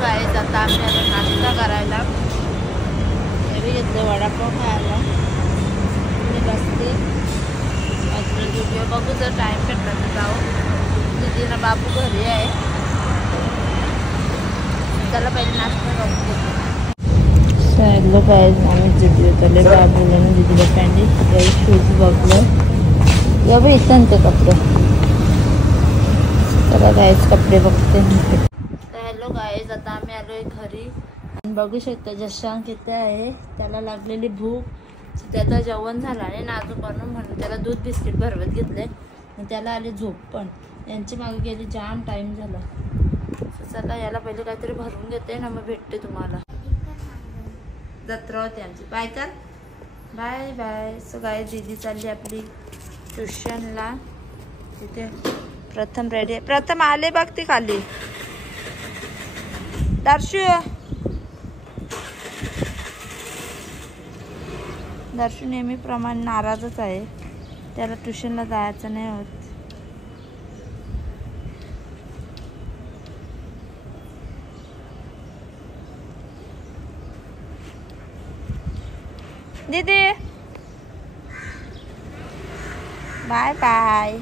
Guys आता आम्ही आता नाश्ता करायला हे घेतलं वडापाव खायला मी बसते व्हिडिओ बघू जर टाईम भेटला तर जाऊ दीदीनं बाबू घरी आहे त्याला पहिले नाश्ता करून घेतो हॅलो गाईज आम्ही दीदी चालले बाबूला ना दीदीला पॅन्ट काही शूज बघलं या बाई इथं ते कपडे चला गाईज कपडे बघते हॅलो गाईज आता आम्ही आलोय घरी आणि बघू शकता जशांक इथे आहे त्याला लागलेली भूक त्याचं जेवण झालं आणि नाजूक बनवून म्हणून त्याला दूध बिस्किट भरवत घेतले आणि त्याला आली झोप पण यांची मागे गेली जाम टाईम झाला चला याला पहिले काहीतरी भरून घेते ना मग भेटते तुम्हाला जत्रा होते आमची बाय कर बाय बाय सो गाय दीदी चालली आपली ट्युशनला तिथे प्रथम रेडी आहे प्रथम आले बघ ती खाली दर्शू नेहमीप्रमाणे नाराजच आहे त्याला ट्युशनला जायचं नाही होत दीदी बाय बाय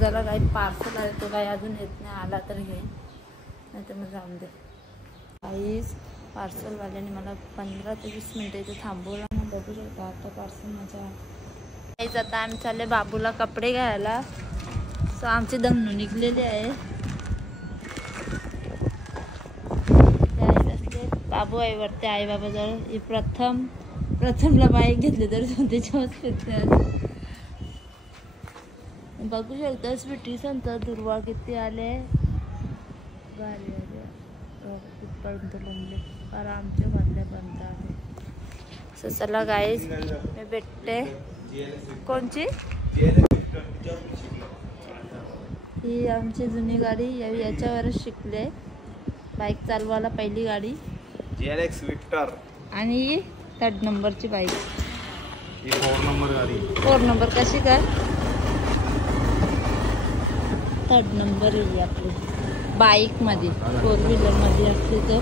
जरा काही पार्सल आहे तो काही अजून येत नाही आला तर घेईन नाही तर मग जाऊन दे काहीच पार्सलवाल्याने मला 15 ते 20 मिनिटं इथे थांबवला ना बघू शकता आता पार्सल माझ्या काहीच आता आम्ही चालले बाबूला कपडे घ्यायला सो आमची दंगणू निघलेली आहे बाबू आई वरती आई बाबाजवळ प्रथमला बाईक घेतली तर त्याच्यावर फिरते बघू शकता स्वीटी संत दुर्वा किती आले गाडी आले कुठपर्यंत लंबले कारण आमच्या घरल्यापर्यंत आले सो चला गाईज मी भेटते कोणची ही आमची जुनी गाडी याच्यावरच शिकले बाईक चालवायला पहिली गाडी GLX विक्टर आणि 3rd नंबरची बाईक ही 4 नंबर गाडी 4 नंबर कशी काय 3rd नंबर आहे आपली बाईक मध्ये 4 व्हीलर मध्ये असते तर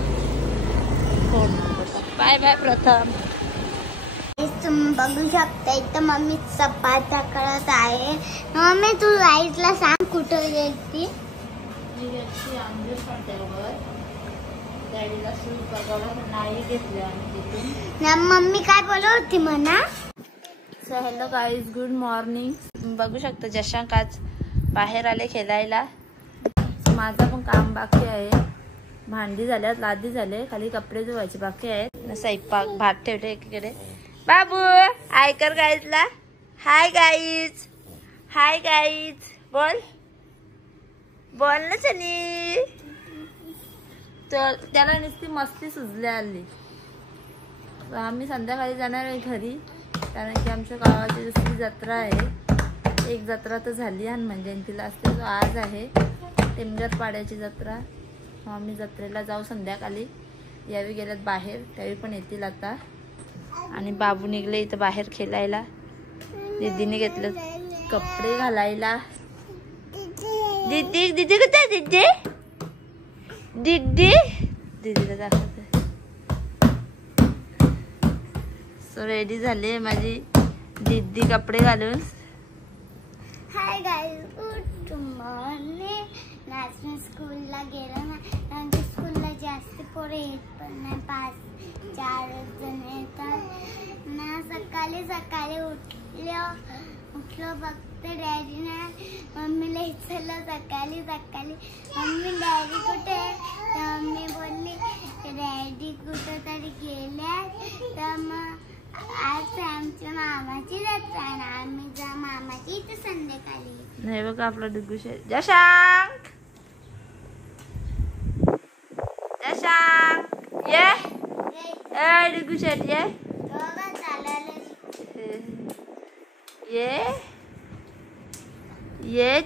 4 नंबर बाय बाय प्रथम तुम्ही बघू शकता इथं मम्मी चपात्या करत आहे मम्मी तू राईटला सांग कुठं गेलती मम्मी काय बोलत होती म्हणा so hello guys good morning बघू शकता जशांक आज बाहेर आले खेळायला माझं पण काम बाकी आहे भांडी झाल्यात लादी झाले खाली कपडे धुवायचे बाकी आहेत स्वयंपाक भात ठेवले एकीकडे बाबू हाय कर गाईजला हाय गाईज बोल बोल ना सनी तर त्याला नुसती मस्ती सुचली आली आम्ही संध्याकाळी जाणार आहे घरी कारण की आमच्या गावाची दुसरी जत्रा आहे एक जत्रा तर झाली हनुमान जयंतीला असते तो आज आहे टेमघर पाड्याची जत्रा आम्ही जत्रेला जाऊ संध्याकाळी यावी गेल्यात बाहेर त्यावेळी पण येतील आता आणि बाबू निघले इथं बाहेर खेळायला दीदीने घेतलं कपडे घालायला दीदी दीदी कुठे दीदी दीदी दीदीला दाखवते सो रेडी झाले माझी दीदी कपडे घालून हाय गाईज गुड मॉर्निंग आज मी स्कूलला गेलो ना आमच्या स्कूलला जास्त पोरे येत पण नाही 5-4 जण येतात ना सकाळी उठलो बघते डॅडी ना मम्मीला विचारलं सकाळी मम्मी डॅडी कुठे तर मम्मी बोलली डॅडी कुठं तरी गेल्या तर मग आज आमच्या मामाची जत्रा आहे ना आम्ही जा मामाची इथे संध्याकाळी नाही बघा आपला डुगू शेट जशांक ये ए डुगू शेट ये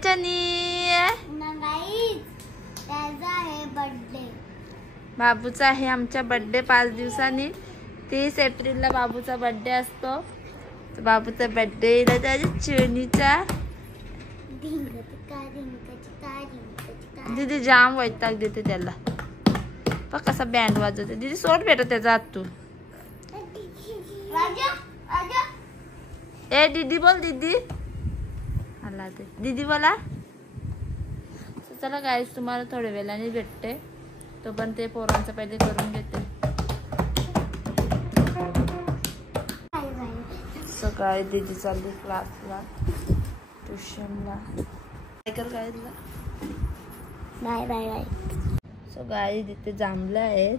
चनी त्याचा आहे बर्थडे बाबूचा आहे आमच्या बर्थडे 5 दिवसांनी 30 एप्रिलला बाबूचा बर्थडे असतो बाबूचा बर्थडे त्याच्या चिवणीचा. दीदी जाम वैताग देते त्याला. बघ कसा बँड वाजवते. दीदी सोड बेटा त्याचा हात तू. ए दीदी बोल दीदी. आला ते दीदी बोला. चला गाईस तुम्हाला थोड्या वेळाने भेटते. तो पण ते पोरांचं पहिले करून घेते. सकाळी दीदी चालली क्लासला ट्युशनला. काय कर गाईला. Bye bye bye. सो गाई तिथे जांभल्या आहेत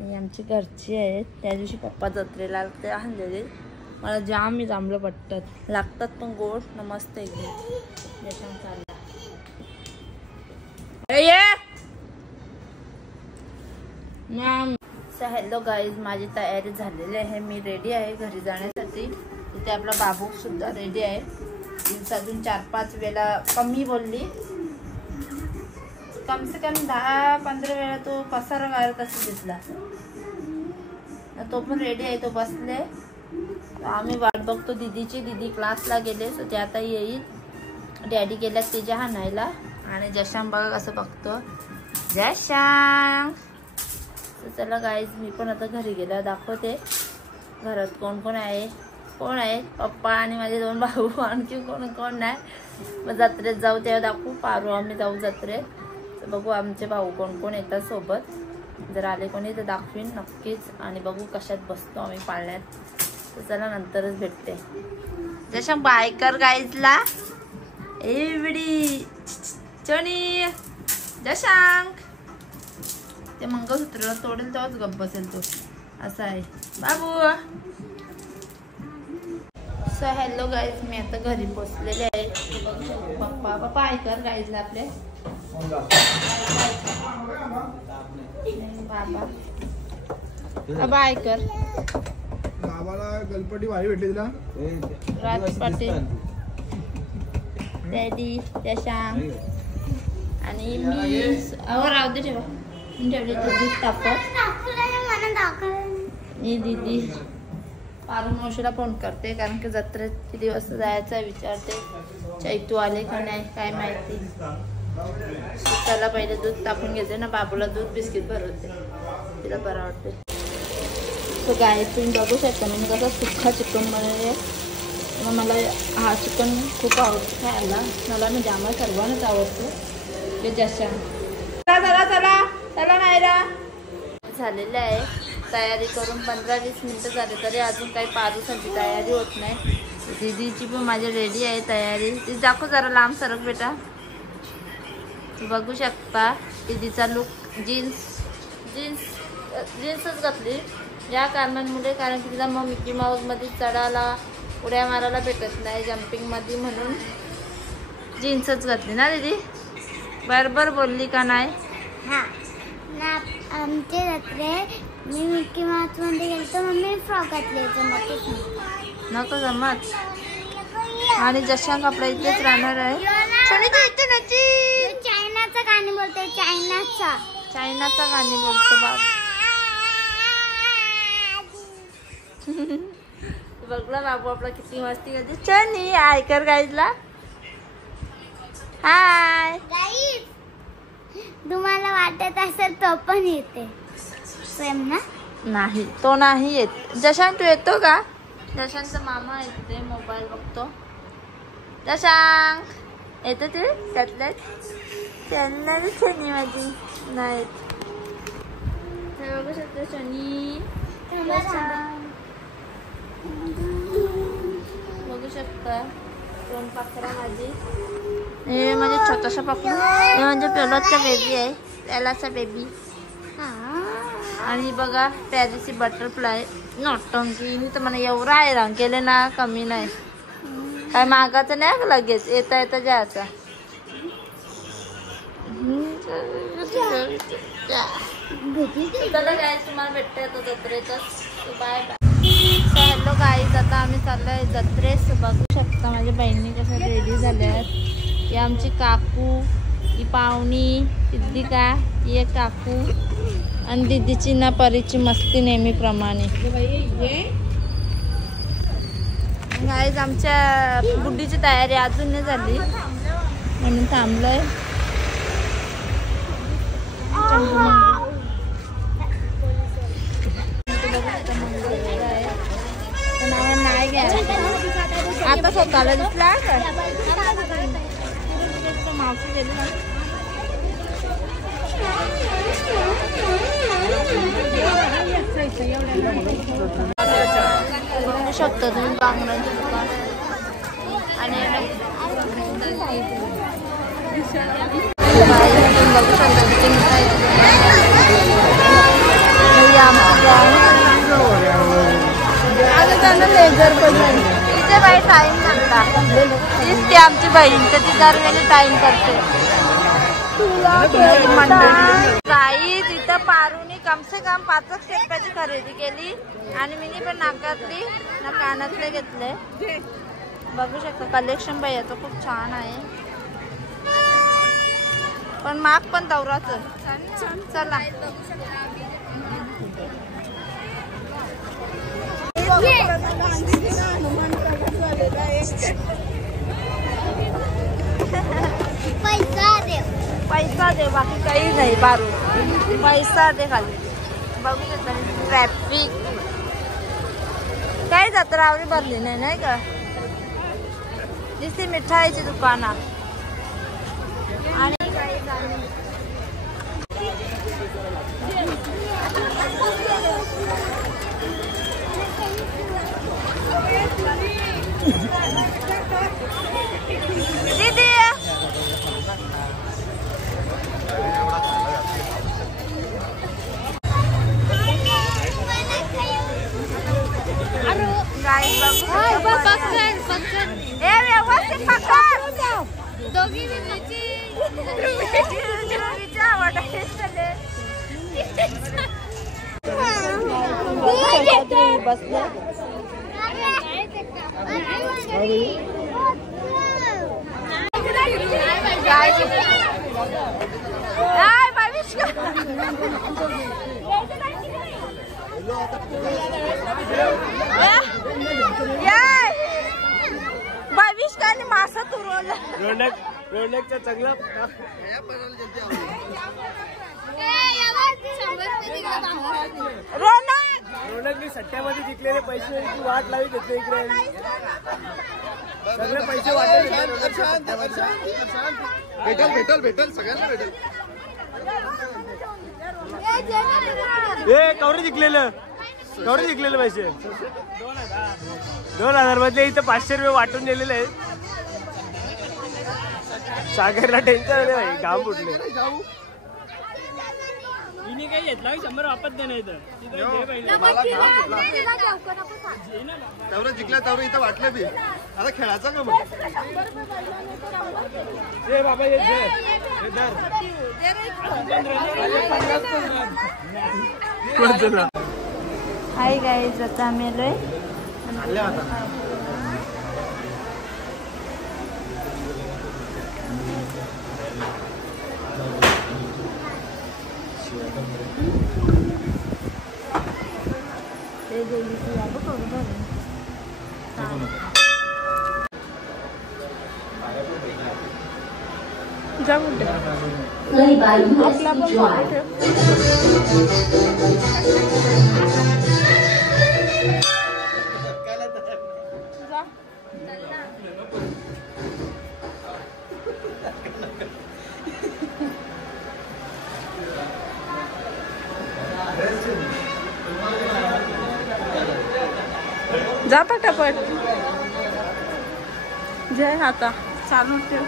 आणि आमची घरची आहेत. त्या दिवशी पप्पा जत्रेला ते आणलेले. मला जाम मी जांभलं पटतात. लागतात पण गोड न मस्त एकदम. हॅलो गाईज माझी तयारी झालेली आहे. मी रेडी आहे घरी जाण्यासाठी. तिथे आपला बाबू सुद्धा रेडी आहे. दिवसातून 4-5 वेळा कमी बोलली. कम से कम 10-15 वेळा तो पसारा गारत असं दिसला. तो पण रेडी आहे. तो बसले. आम्ही वाट बघतो दीदीची. दीदी क्लासला गेले सो ते आता येईल. डॅडी गेल्यात तिच्या हाणायला. आणि जशांग बघा कसं बघतो. जशांग. चला गाईज मी पण आता घरी गेल्यावर दाखवते घरात कोण कोण आहे. कोण आहे पप्पा आणि माझे 2 भाऊ. आणखी कोण कोण नाही. मग जत्रेत जाऊ तेव्हा दाखवू. पारू आम्ही जाऊ जत्रेत. तर बघू आमचे भाऊ कोण कोण येतात सोबत. जर आले कोणी तर दाखवीन नक्कीच. आणि बघू कशात बसतो आम्ही पाळण्यात. तर चला नंतरच भेटते. जशा बायकर गाईजला एवढी चणी जशांग. ते मंगळसूत्र तोडेल तेव्हाच गप्प बसेल तो. असं आहे बाबू. सो हॅलो गाईज मी आता घरी पोचलेले आहे. पप्पा पप्पा ऐकर गाईजला आपले. बाबा ऐकर. बाबाला गणपती भारी भेटली तुला. राज पाटील डॅडी जशांग आणि मी. अहो राहू दे ठेवा. मी ठेवले दूध तापत. मी दीदी पारू मावशीला फोन करते कारण की जत्रेत किती वाजता जायचं विचारते. चैतू आले का नाही काय माहिती. त्याला पहिले दूध तापून घेते ना. बाबूला दूध बिस्किट भरवते. तिला बरं वाटते. तो गाय तुम्ही बघू शकता. मी कसं सुक्का चिकन बनवले. मग मला हा चिकन खूप आवडतो खायला. मला म्हणजे आम्हाला सर्वांनाच आवडतो. ते जशांग. चला चला चला नायरा. झालेलं आहे. तयारी करून 15-20 मिनटं झाले तरी अजून काही पारूसाठी तयारी होत नाही. दीदीची पण माझी रेडी आहे तयारी. ती दाखव जरा लांब सरक बेटा. बघू शकता दीदीचा लुक. जीन्सच घातली या कारणांमुळे कारण की तिला मग मिकी माऊसमध्ये चढायला उड्या मारायला भेटत नाही जम्पिंगमध्ये म्हणून जीन्सच घातली ना दीदी. बरोबर बोलली का नाही. हां ना आमचे जत्रे मी मिकी माऊस मध्ये गेलो. मम्मी फ्रॉक घातले. नको जमत. आणि जशांग आपल्या इथेच राहणार आहे. चायनाचं गाणी बोलतोय. चायनाचा गाणी बोलतो बाप. बघला बाबू आपला किती मस्ती करते. चनी ऐकर गाईजला. Hi guys. तुम्हाला वाटत असेल तो पण येते सेम ना. नाही तो नाही येत. जशांग तू येतो का. जशांगचा मामा येते मोबाईल बघतो. जशांग येतो ते त्यातल्याच. त्यांना शनी माझी नाही. बघू शकतो शनी. बघू शकता दोन पाखरा माझी. हे म्हणजे छोटासा पाखरू. हे म्हणजे पेलोचा बेबी आहे. त्यालाचा बेबी. आणि बघा पॅरिसी बटरफ्लाय नोटंकी. मी तर मला एवढा हैराण केले ना कमी नाही. काय मागायचं नाही लगेच येता येता जायचा. चला गाईज तुम्हाला भेटते आता जत्रेतच. Bye bye. हॅलो गाईज आता आम्ही चाललोय जत्रेस. बघू शकता माझ्या बहिणी कशा रेडी झाल्या आहेत. ही आमची काकू. ही पाहुणी सिद्धिका. ही एक काकू. आणि दीदीची ना परीची मस्ती नेहमीप्रमाणे. गाईज आमच्या गुड्डीची तयारी अजून नाही झाली म्हणून थांबलोय. नाही घ्या आता स्वतःला दिसला मावशी गेली ना. बघू शकता तुम्ही बांगड्यांचं दुकान आणि बघू शकता लेझर पण तिचे बाई टाइम करता दिसते आमची बहीण तर ती दरवेळी टाइम करते. गाई तिथं पारूनी कम से कम 5 रुपयाची खरेदी केली आणि मी पण नाकातली ना कानातले घेतले. बघू शकता कलेक्शन बाई याचं खूप छान आहे पण माग पण दौराच. चला पैसा दे बाकी काही नाही. बारू पैसा दे खाली. बघू शकता ट्रॅफिक काय जत्रा आवडी भरली नाही का. दिसते मिठाईची दुकाना आणि दीदी व्यवस्थित बसले. बावीस का मासा तुरवलं रोनकचं चांगलं रोनकने सट्ट्यामध्ये जिंकलेले पैसे वाट लावी घेतले इकडे सगळे पैसे वाटले. भेटल सगळ्यांना भेटेल. कवरे जिंकलेलं पैसे 2000 मधले इथं 500 रुपये वाटून दिलेले आहेत. सागरला टेन्शन आले भाई काम फुटले. हिने काही घेतला 100 वापस दे नाही तर जिंकल्या तेवढं इथं वाटलं बी आता खेळायचा का मग. बाबा हाय गाईज आता आम्ही आलोय जा पटापट जय आता चालू ठेव.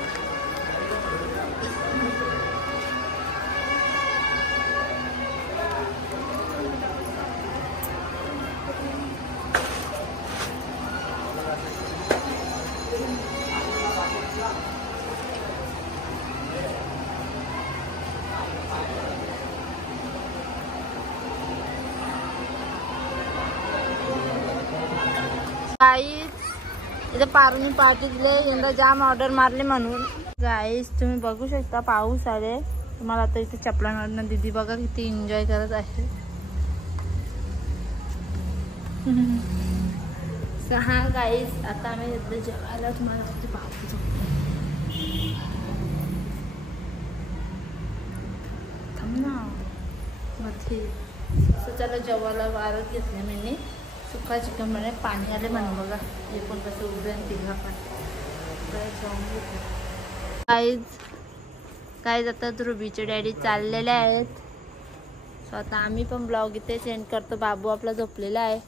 इथे पारुनी पार्टी दिले यंदा जाम ऑर्डर मारले म्हणून. गाईस तुम्ही बघू शकता पाऊस आले तुम्हाला आता इथे चपलांवरनं दीदी बघा किती एन्जॉय करत आहे. सो हा गाईज आता आम्ही इथे जेवायला तुम्हाला बाबू झोपतो. थांब ना मध्ये. सो चला जेवायला वारत घेतले मी. सुका चिकन म्हणे पाणी आले म्हणे बघा. हे पण कसं उभे तिघा पण जाऊन घेतो. गाईज आता ध्रुवीचे डॅडी चाललेले आहेत. सो आता आम्ही पण ब्लॉग इथे सेंड करतो. बाबू आपला झोपलेला आहे.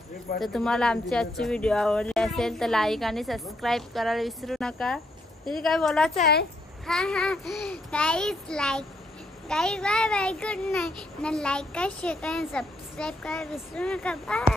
तर तुम्हाला आमची आजची व्हिडिओ आवडली असेल तर लाईक आणि सबस्क्राईब करायला विसरू नका. तुझी काय बोलायचं आहे? हा guys bye bye good night. Like करा शेअर करा सबस्क्राईब करा विसरू नका. बाय.